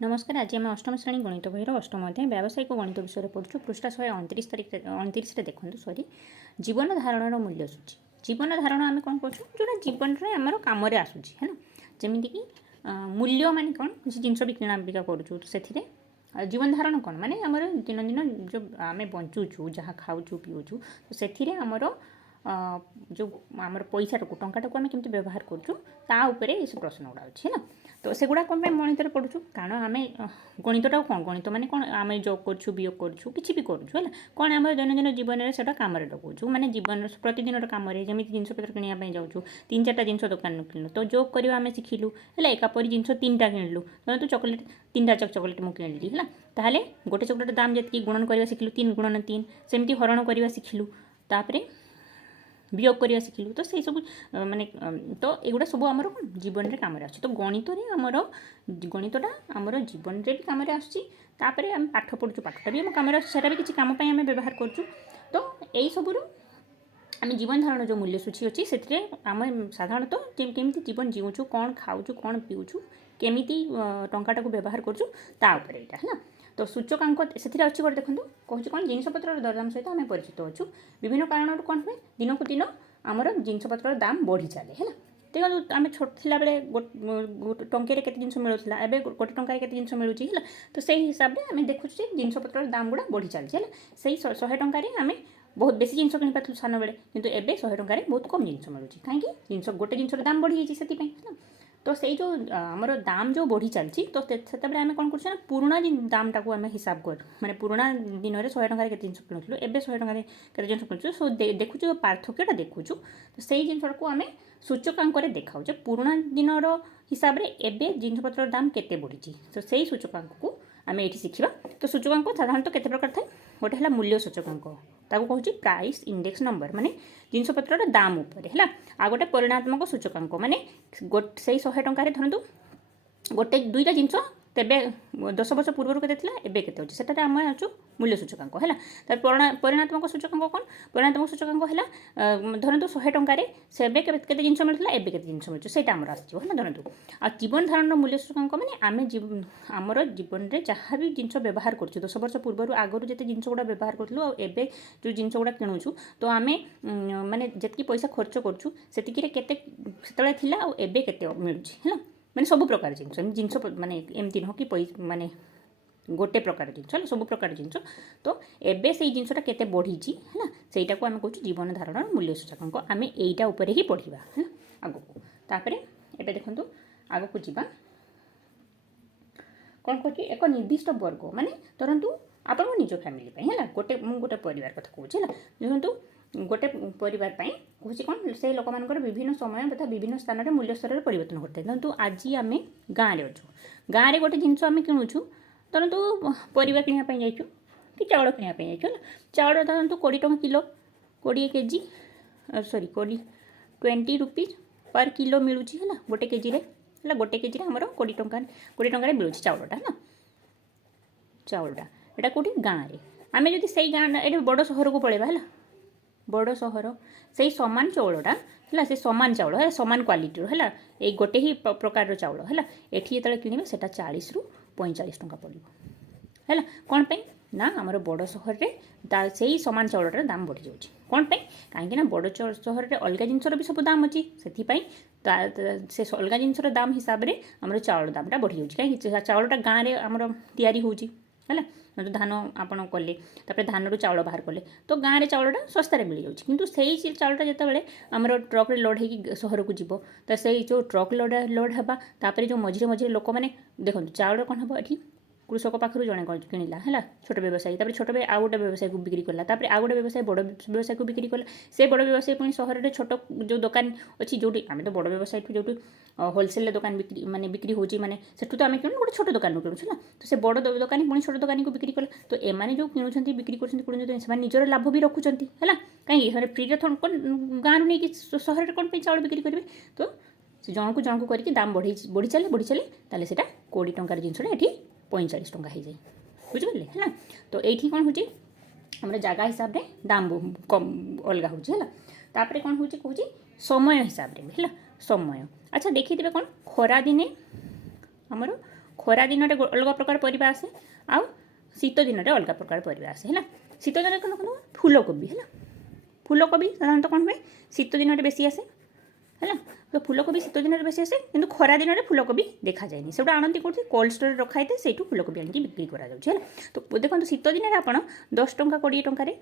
नमस्कार। आज आम अष्टम श्रेणी गणित बहिर अष्टम अध्याय व्यावसायिक गणित विषय पढ़ु। पृष्ठा 129 देखो सॉरी जीवन धारण मूल्य सूची। जीवन धारण आम कौन कर जो जीवन में आम कम आसूँ है जमीक मूल्य मान कौन किसी जिनस भी किणा बिका करूँ से जीवन धारण कौन माने आमर दिन दिन जो आम बंचुचु जहाँ खाऊँ पीऊँ तो से आमर जो आमर पैसा टाटा को आम केमी व्यवहार करूँ ये सब प्रश्न गुड़ा अच्छे है तो सेगुड़ा कौन गणित पढ़ुँ कारण आम गणितटा कौन गणित माने कौन आम जॉब करूँ वियोग करूँ कि भी करूँ है कौन आम दैनंदिन जीवन से कम लगाऊँ मैंने जीवन प्रतिदिन कम जमी जिनपतर किणापी जाऊँ 3-4टा जिन दुकान किणु तो जॉब करवा आम शिखिलु है एकापरी जिन 3टा किणिलु तो चॉकलेट 3टा चॉकलेट मुझे किणिली है ताहले गोटे चॉकलेट दाम जी गुणन करवा शिखिलु 3 × 3 सेमती हरण करवा शिखिलु तापर वियोग करवा शिखिलु तो से सब माने तो एगुड़ा सब आम जीवन में कम आस तो गणित आमर गणितटा आमर जीवन में भी कम आसपर आम पाठ पढ़ुँ पाठटा भी आम कम आसा भी किसी कम आम व्यवहार करूँ तो यही सबू आम जीवन धारण जो मूल्य सूची अच्छी से आम साधारणतः केमी जीवन जीवुँ कौन खाऊँ कौन पीऊँ केमी टाटा को व्यवहार करूँ है तो सूचकांक से अच्छी गोटे देखो कहूँ कौन जिनपतर दरदाम सहित आम परिचित अच्छु विभिन्न कारण कौन हुए दिन को दिन आमर जिनपतर दाम बढ़ी चले है देखो आम छोट थिला बेले टंके केते जिन मिलूला एवं गोटे टंकार केते जिन मिलूँ है तो से हिसाब से आम देखुँ जिनपतर दाम गुड़ा बढ़ी चलती है से 100 टंकार आम बहुत बेसी जिन कि पार्थ सान बेले कितु एवं 100 टंकार बहुत कम जिन मिलूँ कहीं जिन गोटे जिनर दाम बढ़ी जाती तो से जो आमर दाम जो बढ़ी चलती तो से आम कौन कर पुराणा दाम टाक आम हिसाब कर माने पुराणा दिन में 100 टंकार के जिन किणुलु एवं 100 टंकार के जिन किणुचु सो देखुचु पार्थक्यटा देखुचु तो से जिन को आम सूचकांक देखाऊ पुराणा दिन हिसाब से एवं जिनपतर दाम केते बढ़ी तो से सूचकांक को आम ये शिखा तो सूचकांक साधारणतः केते प्रकार थाए गोटे है मूल्य सूचकांक ताको कहूँ प्राइस इंडेक्स नंबर माने जिनपतर दाम उपर है आ गोटे परिणात्मक सूचकांक माने से 100 टंकार धरतु गोटे 2टा जिनस तेबे 10 वर्ष पूर्व के एवं के सेटा आम अच्छु मूल्य सूचकांक है तर परिणात्मक सूचकांक कौन परिणात्मक सूचकांक है धरतु 100 टंकार से के जिन मिलता एवं के जिन मिलूँ से आमर आसो है धरतु आ जीवन धारण मूल्य सूचकांक मैंने आम आमर जीवन में जहाँ भी जिन व्यवहार कर 10 वर्ष पूर्व आगुरी जिते जिन गुड़ा व्यवहार करूँ एवं जो जिन गुड़ा किणुचु तो आम माने जी पैसा खर्च करूँ से एवं के मिलूँ है मैंने सब प्रकार जिन माने एमती नुह कि माने गोटे प्रकार जिन सब प्रकार जिन तो एबे से जिनटा केते बढ़ी है सेटा को आम कहूँ जीवन धारण मूल्य सूचकांक आम यहीटा उपर ही पढ़ा है आगु तापर एबे देखंतु आगु को जीवा कौन कहूँ एक निर्दिष्ट वर्ग माने धरतु आप निज फैमिली है गोटे गोटे परिवार कथा कहूँ देखो गोटे परिवार कहूँ कौन से लोक मान विभिन्न समय तथा विभिन्न स्थान में मूल्य स्तर परिवर्तन करते हैं धरतु आज आम गाँव में अच्छु गाँव में गोटे जिनस आम किणुचु धरतु परिवा किणापी जाइचु कि चाउल किणापी जाइचु चाउल धरतु 20 टଙ୍କା kilo 20 KG sorry 20 rupees per kilo मिलूँ है गोटे केजी है गोटे केजी आमर 20 टଙ୍କା मिलूँ चाउलटा है चाउलटा यहाँ कौटी गाँव में आम जब से गाँव ये बड़ सहर को पलैबा है बड़ सहर से सामान चाउलटा है से सामान चाउल है सामान क्वालिटी है ये गोटे ही प्रकार चाउल है ये जो किणवे से 40 ରୁ 45 टଙ୍କା पड़ो है कौन पे ना आमर बड़ सहर में से ही सामान चाउलटार दाम बढ़ी जाऊँगी कौन पे कहीं बड़ सहर में अलग जिनसर भी सब दाम अच्छी से अलग जिनसर दाम हिसाब से आमर चाउल दामटा बढ़ी जाऊँगी कहीं चाउलटा गाँव में आमर तैयारी होउची है तो धान आपड़ कले धान रू चाउल बाहर कले तो गाँव में चाउलटा सस्तार मिल जाऊँगी किंतु से चाउलटा जिते आमर ट्रक लोड हो सहर को जीव तो से जो ट्रक लोड हाँपर जो मझे मझे लोक मैंने देखो चाउल कौन हम ये कृषक पाखु जड़े किणला है छोट व्यवसायी छोट आउ गोटे व्यवसायी को बिक्री कला आउ गोटे व्यवसायी बड़ व्यवसायी को बिक्री कला से बड़ व्यवसायी पुणी सहर में छोट जो दुकान अच्छी जो आम तो बड़ व्यवसायी जो होलसेल दुकान बिक्री माने बिक्री होची माने सेठू तो आम किणु गोटे छोट दुकान किणुछ ना तो से बड़ दुकानी पुणी छोट दुकानी को बिक्री कला तो एमाने जो किणुछंती बिक्री करछंती से निजर लाभ भी रखुछंती है कहीं फ्री रे गाँव नहीं सहर कौन चाउल बिक्री करेंगे तो जन को करके दाम बढ़ी चले ताले सेटा 20 टंकार जिनसटा ये 45 टଙ୍କା हो जाए बुझे है तो ये कौन हो आम जगह हिसाब से दाम कम अलग होपर कौन हो कहूँ समय हिसाब से है समय अच्छा देखिए कौन खरा दिने आमर ଖରା ଦିନରେ ଅଲଗା ପ୍ରକାର ପରିବା ଆସେ ଆଉ ଶୀତ ଦିନରେ ଅଲଗା ପ୍ରକାର ପରିବା ଆସେ ହେଲା। ଶୀତ ଦିନରେ କ'ଣ ଦେଖନ୍ତୁ ଫୁଲକୋବି ହେଲା, ଫୁଲକୋବି ସାଧାରଣତଃ କ'ଣ ହୁଏ ଶୀତ ଦିନରେ ବେଶୀ ଆସେ ହେଲା। ତ ଫୁଲକୋବି ଶୀତ ଦିନରେ ବେଶୀ ଆସେ, କିନ୍ତୁ ଖରା ଦିନରେ ଫୁଲକୋବି ଦେଖାଯାଏନି। ସେଗୁଡ଼ା ଆଣନ୍ତି କେଉଁଠି କୋଲ୍ଡ ଷ୍ଟୋରରେ ରଖା ହେଇଥାଏ, ସେଇଠୁ ଫୁଲକୋବି ଆଣିକି ବିକ୍ରି କରାଯାଉଛି ହେଲା। ତ ଦେଖନ୍ତୁ ଶୀତ ଦିନରେ ଆପଣ 10 ଟଙ୍କା 20 ଟଙ୍କାରେ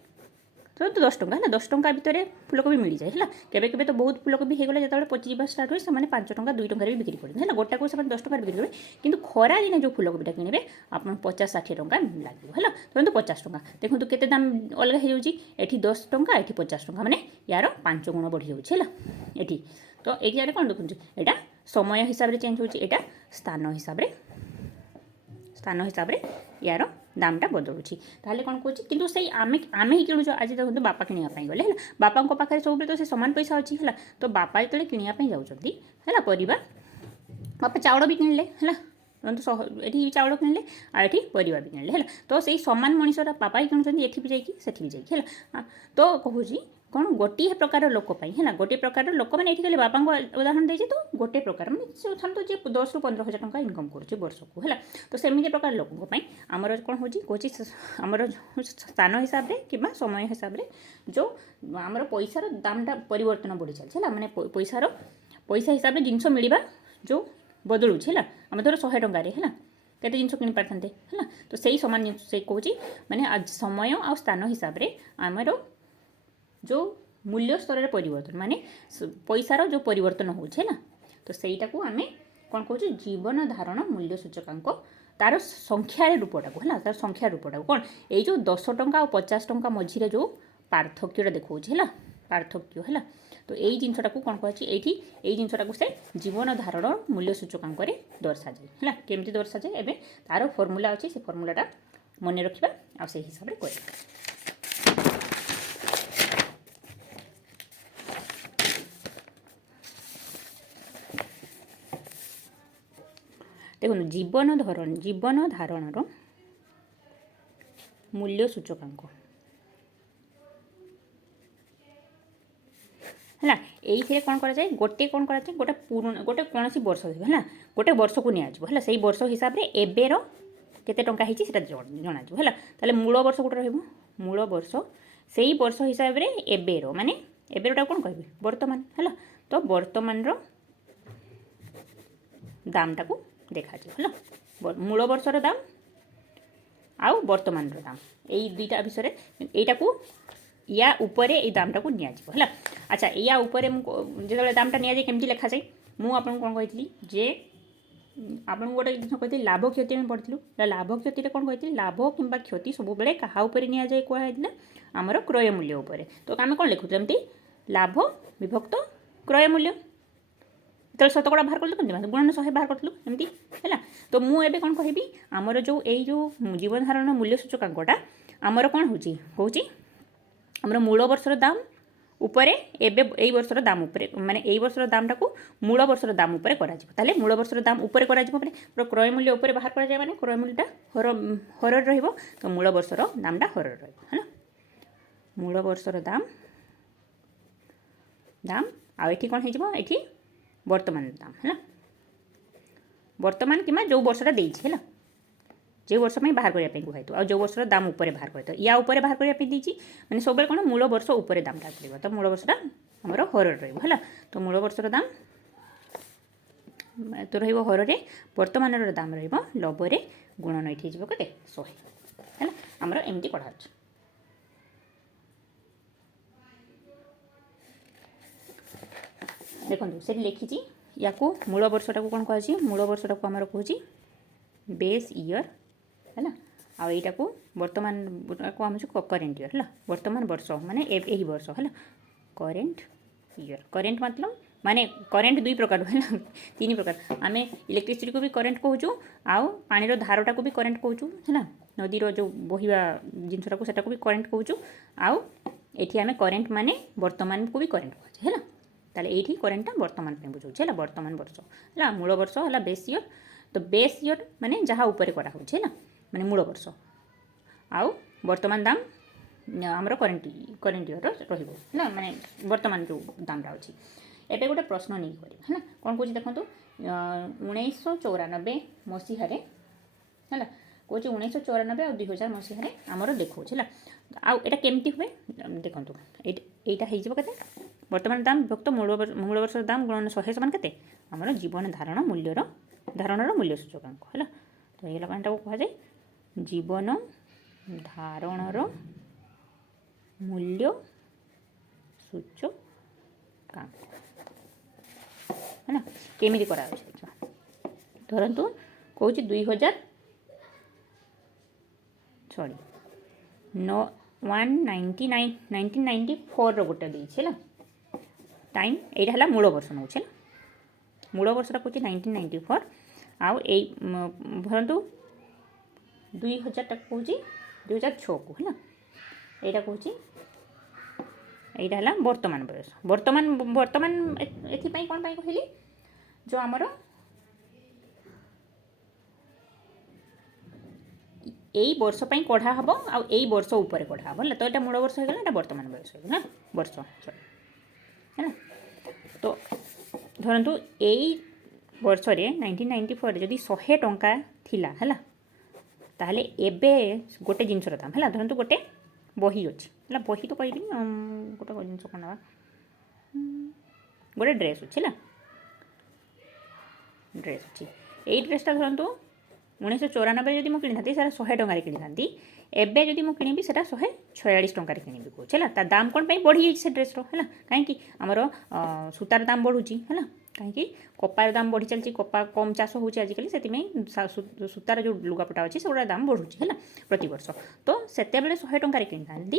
ତ 10 ଟଙ୍କା ହେଲା, 10 ଟଙ୍କା ଭିତରେ ଫୁଲକୋବି ମିଳିଯାଏ ହେଲା। କେବେ କେବେ ତ ବହୁତ ଫୁଲକୋବି ହେଇଗଲେ ଯେତେବେଳେ ପଚିଯିବା ଷ୍ଟାର୍ଟ ହୁଏ ସେମାନେ 5 ଟଙ୍କା 2 ଟଙ୍କାରେ ବି ବିକ୍ରି କରନ୍ତି ହେଲା। ଗୋଟାକୁ ସେମାନେ 10 ଟଙ୍କାରେ ବିକ୍ରି କରିବେ, କିନ୍ତୁ ଖରା ଦିନେ ଯେଉଁ ଫୁଲକୋବିଟା କିଣିବେ ଆପଣ 50-60 ଟଙ୍କା ଲାଗିବ ହେଲା। ଧରନ୍ତୁ 50 ଟଙ୍କା, ଦେଖନ୍ତୁ କେତେ ଦାମ ଅଲଗା ହେଇଯାଉଛି, ଏଠି 10 ଟଙ୍କା ଏଠି 50 ଟଙ୍କା, ମାନେ ୟାର 5 ଗୁଣ ବଢ଼ିଯାଉଛି ହେଲା ଏଠି। ତ ଏଇଟାରେ କ'ଣ ଦେଖନ୍ତୁ ଏଇଟା ସମୟ ହିସାବରେ ଚେଞ୍ଜ ହେଉଛି, ଏଇଟା ସ୍ଥାନ ହିସାବରେ ୟାର ଦାମଟା ବଦଳୁଛି। ତାହେଲେ କ'ଣ କହୁଛି, କିନ୍ତୁ ସେଇ ଆମେ ହିଁ କିଣୁଛୁ। ଆଜି ଦେଖନ୍ତୁ ବାପା କିଣିବା ପାଇଁ ଗଲେ ହେଲା, ବାପାଙ୍କ ପାଖରେ ସବୁବେଳେ ତ ସେ ସମାନ ପଇସା ଅଛି ହେଲା। ତ ବାପା ଯେତେବେଳେ କିଣିବା ପାଇଁ ଯାଉଛନ୍ତି ହେଲା ପରିବା, ବାପା ଚାଉଳ ବି କିଣିଲେ ହେଲା, ଏଠି ଚାଉଳ କିଣିଲେ ଆଉ ଏଠି ପରିବା ବି କିଣିଲେ ହେଲା। ତ ସେଇ ସମାନ ମଣିଷଟା ବାପା ବି କିଣୁଛନ୍ତି ଏଠି ବି ଯାଇକି ସେଠି ବି ଯାଇକି ହେଲା। ତ କହୁଛି କ'ଣ ଗୋଟିଏ ପ୍ରକାର ଲୋକ ପାଇଁ ହେଲା, ଗୋଟିଏ ପ୍ରକାର ଲୋକମାନେ ଏଠି ଖାଲି ବାପାଙ୍କ ଉଦାହରଣ ଦେଇଛି। ତ ଗୋଟିଏ ପ୍ରକାର ମାନେ ଧରନ୍ତୁ ଯିଏ 10ରୁ 15,000 ଟଙ୍କା ଇନକମ୍ କରୁଛି ବର୍ଷକୁ ହେଲା। ତ ସେମିତି ପ୍ରକାର ଲୋକଙ୍କ ପାଇଁ ଆମର କ'ଣ ହେଉଛି କହୁଛି ଆମର ସ୍ଥାନ ହିସାବରେ କିମ୍ବା ସମୟ ହିସାବରେ ଯେଉଁ ଆମର ପଇସାର ଦାମଟା ପରିବର୍ତ୍ତନ ବଢ଼ି ଚାଲିଛି ହେଲା। ମାନେ ପଇସା ହିସାବରେ ଜିନିଷ ମିଳିବା ଯେଉଁ ବଦଳୁଛି ହେଲା। ଆମେ ଧର 100 ଟଙ୍କାରେ ହେଲା କେତେ ଜିନିଷ କିଣିପାରିଥାନ୍ତେ ହେଲା। ତ ସେଇ ସମାନ ଜିନିଷ ସେ କହୁଛି ମାନେ ସମୟ ଆଉ ସ୍ଥାନ ହିସାବରେ ଆମର ଯେଉଁ ମୂଲ୍ୟ ସ୍ତରରେ ପରିବର୍ତ୍ତନ, ମାନେ ପଇସାର ଯେଉଁ ପରିବର୍ତ୍ତନ ହେଉଛି ହେଲା। ତ ସେଇଟାକୁ ଆମେ କ'ଣ କହୁଛୁ ଜୀବନ ଧାରଣ ମୂଲ୍ୟ ସୂଚକାଙ୍କ, ତାର ସଂଖ୍ୟାରେ ରୂପଟାକୁ ହେଲା, ତାର ସଂଖ୍ୟା ରୂପଟାକୁ କ'ଣ ଏଇ ଯେଉଁ 10 ଟଙ୍କା ଆଉ 50 ଟଙ୍କା ମଝିରେ ଯେଉଁ ପାର୍ଥକ୍ୟଟା ଦେଖାଉଛି ହେଲା, ପାର୍ଥକ୍ୟ ହେଲା। ତ ଏଇ ଜିନିଷଟାକୁ କ'ଣ କୁହାଯାଇଛି, ଏଇଠି ଏଇ ଜିନିଷଟାକୁ ସେ ଜୀବନ ଧାରଣ ମୂଲ୍ୟ ସୂଚକାଙ୍କରେ ଦର୍ଶାଯାଏ ହେଲା। କେମିତି ଦର୍ଶାଯାଏ, ଏବେ ତାର ଫର୍ମୁଲା ଅଛି, ସେ ଫର୍ମୁଲାଟା ମନେ ରଖିବା ଆଉ ସେଇ ହିସାବରେ କରିବା। ଦେଖନ୍ତୁ ଜୀବନ ଧାରଣର ମୂଲ୍ୟ ସୂଚକାଙ୍କ ହେଲା। ଏଇଥିରେ କ'ଣ କରାଯାଏ, ଗୋଟେ କୌଣସି ବର୍ଷ ହେଲା, ଗୋଟେ ବର୍ଷକୁ ନିଆଯିବ ହେଲା। ସେଇ ବର୍ଷ ହିସାବରେ ଏବେର କେତେ ଟଙ୍କା ହେଇଛି ସେଟା ଜଣାଯିବ ହେଲା। ତାହେଲେ ମୂଳ ବର୍ଷ ଗୋଟେ ରହିବ, ମୂଳ ବର୍ଷ ସେଇ ବର୍ଷ ହିସାବରେ ଏବେର, ମାନେ ଏବେରଟାକୁ କ'ଣ କହିବେ ବର୍ତ୍ତମାନ ହେଲା। ତ ବର୍ତ୍ତମାନର ଦାମଟାକୁ ଦେଖାଯିବ ହେଲା। ମୂଳ ବର୍ଷର ଦାମ ଆଉ ବର୍ତ୍ତମାନର ଦାମ, ଏଇ ଦୁଇଟା ବିଷୟରେ ଏଇଟାକୁ ୟା ଉପରେ ଏଇ ଦାମଟାକୁ ନିଆଯିବ ହେଲା। ଆଚ୍ଛା, ୟା ଉପରେ ମୁଁ ଯେତେବେଳେ ଦାମଟା ନିଆଯାଏ କେମିତି ଲେଖାଯାଏ, ମୁଁ ଆପଣଙ୍କୁ କ'ଣ କହିଥିଲି ଯେ ଆପଣଙ୍କୁ ଗୋଟେ ଜିନିଷ କହିଥିଲି ଲାଭ କ୍ଷତି ଆମେ ପଢ଼ିଥିଲୁ। ଲାଭ କ୍ଷତିରେ କ'ଣ କହିଥିଲି, ଲାଭ କିମ୍ବା କ୍ଷତି ସବୁବେଳେ କାହା ଉପରେ ନିଆଯାଏ କୁହାଯାଇଥିଲା, ଆମର କ୍ରୟ ମୂଲ୍ୟ ଉପରେ। ତ ଆମେ କ'ଣ ଲେଖୁଛୁ ଏମିତି ଲାଭ ବିଭକ୍ତ କ୍ରୟ ମୂଲ୍ୟ। ଯେତେବେଳେ ଶତକଡ଼ା ବାହାର କରିଲୁ କେମିତି ଗୁଣନ 100 ବାହାର କରିଥିଲୁ ଏମିତି ହେଲା। ତ ମୁଁ ଏବେ କ'ଣ କହିବି, ଆମର ଏଇ ଯେଉଁ ଜୀବନ ଧାରଣ ମୂଲ୍ୟ ସୂଚକାଙ୍କଟା ଆମର କ'ଣ କହୁଛି ଆମର ମୂଳ ବର୍ଷର ଦାମ ଉପରେ ଏବେ ଏଇ ବର୍ଷର ଦାମ ଉପରେ, ମାନେ ଏଇ ବର୍ଷର ଦାମଟାକୁ ମୂଳ ବର୍ଷର ଦାମ ଉପରେ କରାଯିବ। ତାହେଲେ ମୂଳ ବର୍ଷର ଦାମ ଉପରେ କରାଯିବ, ମାନେ କ୍ରୟ ମୂଲ୍ୟ ଉପରେ ବାହାର କରାଯାଏ, ମାନେ କ୍ରୟ ମୂଲ୍ୟଟା ହରରେ ରହିବ। ତ ମୂଳ ବର୍ଷର ଦାମଟା ହରରେ ରହିବ ହେଲା। ମୂଳ ବର୍ଷର ଦାମ ଆଉ ଏଠି କ'ଣ ହେଇଯିବ, ଏଠି ବର୍ତ୍ତମାନ ଦାମ ହେଲା। ବର୍ତ୍ତମାନ କିମ୍ବା ଯେଉଁ ବର୍ଷଟା ଦେଇଛି ହେଲା, ଯେଉଁ ବର୍ଷ ପାଇଁ ବାହାର କରିବା ପାଇଁ କୁହାଯାଇଥିବ, ଆଉ ଯେଉଁ ବର୍ଷର ଦାମ ଉପରେ ବାହାର କରିଥିବ, ୟା ଉପରେ ବାହାର କରିବା ପାଇଁ ଦେଇଛି, ମାନେ ସବୁବେଳେ କ'ଣ ମୂଳ ବର୍ଷ ଉପରେ ଦାମଟା ଆସିବ। ତ ମୂଳ ବର୍ଷଟା ଆମର ହରରେ ରହିବ ହେଲା। ତ ମୂଳ ବର୍ଷର ଦାମ ତ ରହିବ ହରରେ, ବର୍ତ୍ତମାନର ଦାମ ରହିବ ଲବରେ, ଗୁଣନ ଏଠି ହେଇଯିବ କେତେ 100 ହେଲା। ଆମର ଏମିତି ପଢ଼ାଉଛି। ଦେଖନ୍ତୁ ସେଠି ଲେଖିଛି, ୟାକୁ ମୂଳ ବର୍ଷଟାକୁ କ'ଣ କୁହାଯାଇଛି, ମୂଳ ବର୍ଷଟାକୁ ଆମର କହୁଛି ବେସ୍ ଇୟର୍ ହେଲା। ଆଉ ଏଇଟାକୁ ବର୍ତ୍ତମାନକୁ ଆମେ କରେଣ୍ଟ ଇୟର୍ ହେଲା। ବର୍ତ୍ତମାନ ବର୍ଷ ମାନେ ଏହି ବର୍ଷ ହେଲା, କରେଣ୍ଟ ଇୟର୍। କରେଣ୍ଟ ମାନେ କରେଣ୍ଟ 2 ପ୍ରକାର ହେଲା, 3 ପ୍ରକାର। ଆମେ ଇଲେକ୍ଟ୍ରିସିଟିକୁ ବି କରେଣ୍ଟ କହୁଛୁ, ଆଉ ପାଣିର ଧାରଟାକୁ ବି କରେଣ୍ଟ କହୁଛୁ ହେଲା। ନଦୀର ଯେଉଁ ବହିବା ଜିନିଷଟାକୁ ସେଟାକୁ ବି କରେଣ୍ଟ କହୁଛୁ। ଆଉ ଏଠି ଆମେ କରେଣ୍ଟ ମାନେ ବର୍ତ୍ତମାନକୁ ବି କରେଣ୍ଟ କହୁଛେ ହେଲା। ତାହେଲେ ଏଇଠି କରେଣ୍ଟଟା ବର୍ତ୍ତମାନ ପାଇଁ ବୁଝାଉଛି ହେଲା, ବର୍ତ୍ତମାନ ବର୍ଷ ହେଲା। ମୂଳ ବର୍ଷ ହେଲା ବେସ୍ ଇୟର୍। ତ ବେସ୍ ଇୟର୍ ମାନେ ଯାହା ଉପରେ କରାହେଉଛି ହେଲା, ମାନେ ମୂଳ ବର୍ଷ। ଆଉ ବର୍ତ୍ତମାନ ଦାମ ଆମର କରେଣ୍ଟ ଇୟର୍ର ରହିବ ହେଲା, ମାନେ ବର୍ତ୍ତମାନ ଯେଉଁ ଦାମଟା ଅଛି। ଏବେ ଗୋଟେ ପ୍ରଶ୍ନ ନେଇକି କରିବା ହେଲା। କ'ଣ କହୁଛି ଦେଖନ୍ତୁ, 1994 ମସିହାରେ ହେଲା କହୁଛି 1994 ଆଉ 2000 ମସିହାରେ ଆମର ଦେଖାଉଛି ହେଲା। ଆଉ ଏଇଟା କେମିତି ହୁଏ ଦେଖନ୍ତୁ, ଏଇଟା ହେଇଯିବ କେତେ ବର୍ତ୍ତମାନ ଦାମ ବିଭକ୍ତ ମୂଳ ବର୍ଷର ଦାମ ଗୁଣନ 100 ସମାନ କେତେ ଆମର ଜୀବନ ଧାରଣର ମୂଲ୍ୟ ସୂଚକାଙ୍କ ହେଲା। ତ ହେଇଗଲା କ'ଣ ଏଟାକୁ କୁହାଯାଏ ଜୀବନ ଧାରଣର ମୂଲ୍ୟ ସୂଚକାଙ୍କ ହେଲା। କେମିତି କରାଯାଉଛି ଦେଖିବା। ଧରନ୍ତୁ କହୁଛି 1994ର ଗୋଟେ ଦେଇଛି ହେଲା। ଟାଇମ୍ ଏଇଟା ହେଲା ମୂଳ ବର୍ଷ ନେଉଛି ହେଲା। ମୂଳ ବର୍ଷଟା କହୁଛି 1994 ଆଉ ଏଇ ଧରନ୍ତୁ 2000ଟା କହୁଛି 2006କୁ ହେଲା। ଏଇଟା କହୁଛି ଏଇଟା ହେଲା ବର୍ତ୍ତମାନ ବୟସ। ବର୍ତ୍ତମାନ ଏଥିପାଇଁ କ'ଣ ପାଇଁ କହିଲି ଯେଉଁ ଆମର ଏଇ ବର୍ଷ ପାଇଁ କଢ଼ା ହେବ ଆଉ ଏଇ ବର୍ଷ ଉପରେ କଢ଼ା ହେବ ହେଲା। ତ ଏଇଟା ମୂଳ ବର୍ଷ ହେଇଗଲା, ଏଇଟା ବର୍ତ୍ତମାନ ବୟସ ହେଇଗଲା ବର୍ଷ ହେଲା। ତ ଧରନ୍ତୁ ଏଇ ବର୍ଷରେ 1994ରେ ଯଦି 100 ଟଙ୍କା ଥିଲା ହେଲା, ତାହେଲେ ଏବେ ଗୋଟେ ଜିନିଷର ଦାମ ହେଲା। ଧରନ୍ତୁ ଗୋଟେ ବହି ଅଛି ହେଲା, ବହି ତ କହିବିନି ଗୋଟେ ଜିନିଷ କ'ଣ ନେବା, ଗୋଟେ ଡ୍ରେସ୍ ଅଛି ହେଲା। ଡ୍ରେସ୍ ଅଛି, ଏଇ ଡ୍ରେସ୍ଟା ଧରନ୍ତୁ 1994 ଯଦି ମୁଁ କିଣିଥାନ୍ତି ସେଟା 100 ଟଙ୍କାରେ କିଣିଥାନ୍ତି। ଏବେ ଯଦି ମୁଁ କିଣିବି ସେଟା 146 ଟଙ୍କାରେ କିଣିବି କହୁଛି ହେଲା। ତା ଦାମ କ'ଣ ପାଇଁ ବଢ଼ିଯାଇଛି ସେ ଡ୍ରେସ୍ର ହେଲା, କାହିଁକି ଆମର ସୂତାର ଦାମ ବଢ଼ୁଛି ହେଲା। କାହିଁକି କପାର ଦାମ ବଢ଼ି ଚାଲିଛି, କପା କମ୍ ଚାଷ ହେଉଛି ଆଜିକାଲି, ସେଥିପାଇଁ ସୂତାର ଯେଉଁ ଲୁଗାପଟା ଅଛି ସେଗୁଡ଼ା ଦାମ ବଢ଼ୁଛି ହେଲା ପ୍ରତିବର୍ଷ। ତ ସେତେବେଳେ 100 ଟଙ୍କାରେ କିଣିଥାନ୍ତି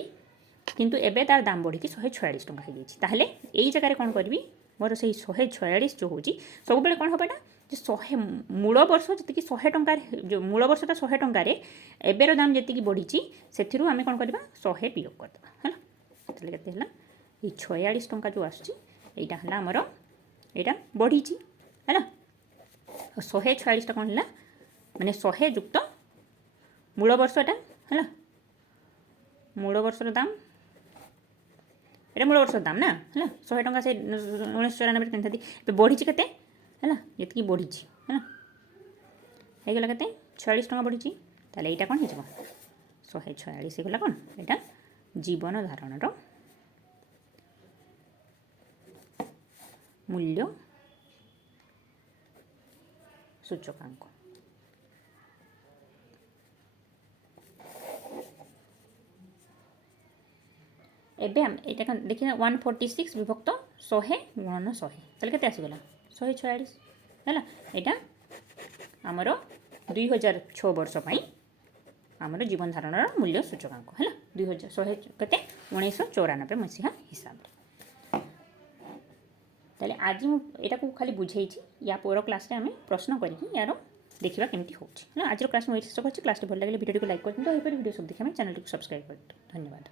କିନ୍ତୁ ଏବେ ତାର ଦାମ ବଢ଼ିକି 146 ଟଙ୍କା ହେଇଯାଇଛି। ତାହେଲେ ଏଇ ଜାଗାରେ କ'ଣ କରିବି, ମୋର ସେଇ 146 ଯେଉଁ ହେଉଛି ସବୁବେଳେ କ'ଣ ହେବ ଏଇଟା ଯେ 100 ମୂଳ ବର୍ଷ ଯେତିକି 100 ଟଙ୍କାରେ ଯେଉଁ ମୂଳ ବର୍ଷଟା 100 ଟଙ୍କାରେ ଏବେର ଦାମ ଯେତିକି ବଢ଼ିଛି ସେଥିରୁ ଆମେ କ'ଣ କରିବା 100 ବିୟୋଗ କରିଦେବା ହେଲା। ତାହେଲେ କେତେ ହେଲା ଏଇ 46 ଟଙ୍କା ଯେଉଁ ଆସୁଛି ଏଇଟା ହେଲା ଆମର ଏଇଟା ବଢ଼ିଛି ହେଲା। 146ଟା କ'ଣ ହେଲା ମାନେ 100 ଯୁକ୍ତ ମୂଳ ବର୍ଷ ଏଟା ହେଲା। ମୂଳ ବର୍ଷର ଦାମ ଏଇଟା ମୂଳ ବର୍ଷର ଦାମ ନା ହେଲା। 100 ଟଙ୍କା ସେ 1994 କିଣିଥାନ୍ତି, ଏବେ ବଢ଼ିଛି କେତେ ହେଲା, ଯେତିକି ବଢ଼ିଛି ହେଲା ହେଇଗଲା କେତେ 46 ଟଙ୍କା ବଢ଼ିଛି। ତାହେଲେ ଏଇଟା କ'ଣ ହେଇଯିବ 146 ହେଇଗଲା କ'ଣ ଏଇଟା ଜୀବନ ଧାରଣର ମୂଲ୍ୟ ସୂଚକାଙ୍କ। ଏବେ ଆମେ ଏଇଟା ଦେଖିବା 146 ବିଭକ୍ତ 100 ଗୁଣନ 100 ତାହେଲେ କେତେ ଆସିଗଲା 146 ହେଲା। ଏଇଟା ଆମର 2006 ବର୍ଷ ପାଇଁ ଆମର ଜୀବନ ଧାରଣର ମୂଲ୍ୟ ସୂଚକାଙ୍କ ହେଲା। 2000 କେତେ 1994 ମସିହା ହିସାବରେ। ତାହେଲେ ଆଜି ମୁଁ ଏଇଟାକୁ ଖାଲି ବୁଝେଇଛି, ୟା ପର କ୍ଲାସ୍ରେ ଆମେ ପ୍ରଶ୍ନ କରିକି ୟାର ଦେଖିବା କେମିତି ହେଉଛି ହେଲା। ଆଜିର କ୍ଲାସ୍ ମୁଁ ଏଇଠି ଶେଷ କରିଛି। କ୍ଲାସ୍ଟି ଭଲ ଲାଗିଲେ ଭିଡ଼ିଓଟିକୁ ଲାଇକ୍ କରିଦିଅନ୍ତୁ, ଏହିପରି ଭିଡ଼ିଓ ସବୁ ଦେଖିବା ପାଇଁ ଚ୍ୟାନେଲଟିକୁ ସବସ୍କ୍ରାଇବ୍ କରିଦିଅନ୍ତୁ। ଧନ୍ୟବାଦ।